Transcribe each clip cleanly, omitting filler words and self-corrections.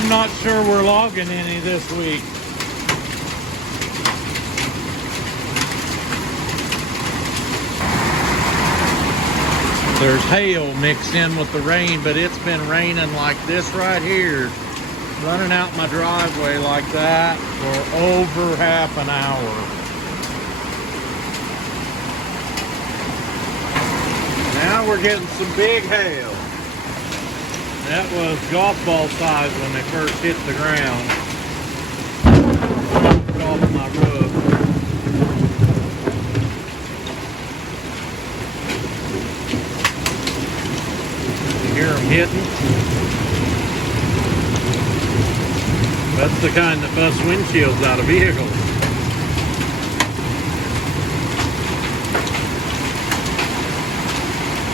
I'm not sure we're logging any this week. There's hail mixed in with the rain, but it's been raining like this right here, running out my driveway like that for over half an hour. Now we're getting some big hail. That was golf ball size when they first hit the ground. Knocked off my roof. You hear them hitting? That's the kind that busts windshields out of vehicles.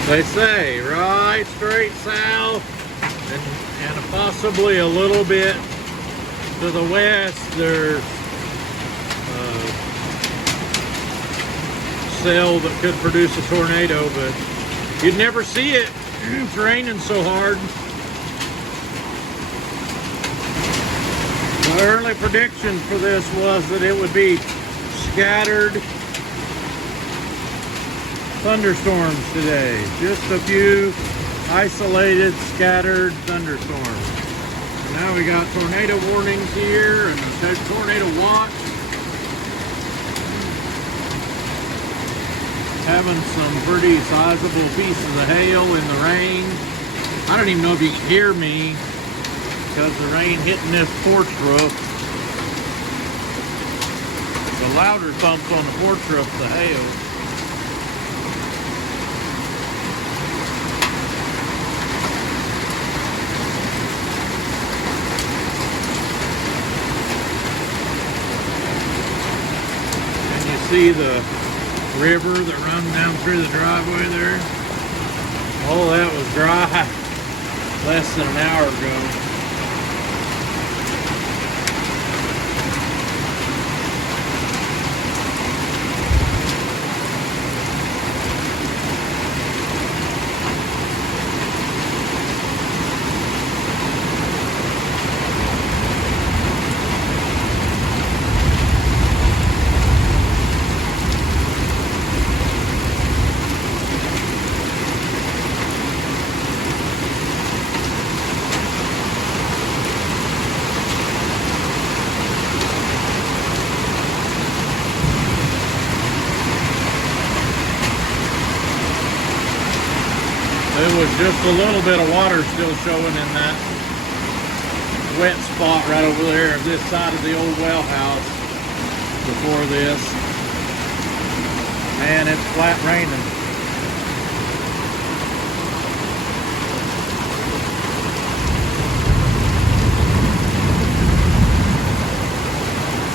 They say right straight south and possibly a little bit to the west there's a cell that could produce a tornado, but you'd never see it. It's raining so hard. The early prediction for this was that it would be scattered thunderstorms today. Just a few isolated, scattered thunderstorms. And now we got tornado warnings here and a tornado watch. Having some pretty sizable pieces of hail in the rain. I don't even know if you can hear me because the rain hitting this porch roof. The louder thumps on the porch roof, the hail. See the river that runs down through the driveway there? All that was dry less than an hour ago. There was just a little bit of water still showing in that wet spot right over there, this side of the old well house before this. And it's flat raining.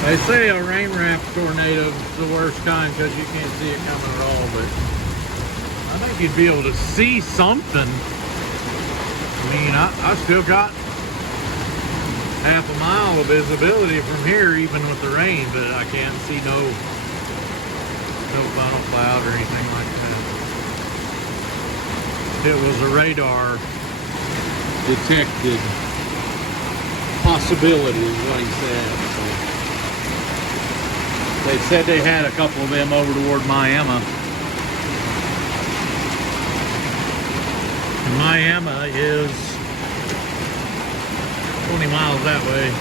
They say a rain raft tornado is the worst kind because you can't see it coming at all, but I think you'd be able to see something. I mean, I still got half a mile of visibility from here, even with the rain, but I can't see no funnel cloud or anything like that. It was a radar detected possibility is what he said. So they said they had a couple of them over toward Miami. Miami is 20 miles that way.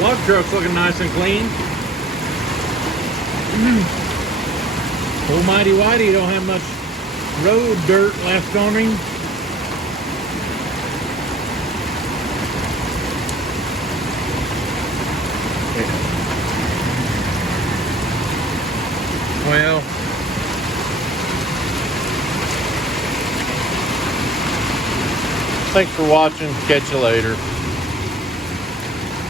Log truck's looking nice and clean. Almighty Whitey don't have much road dirt left on him. Well, thanks for watching. Catch you later.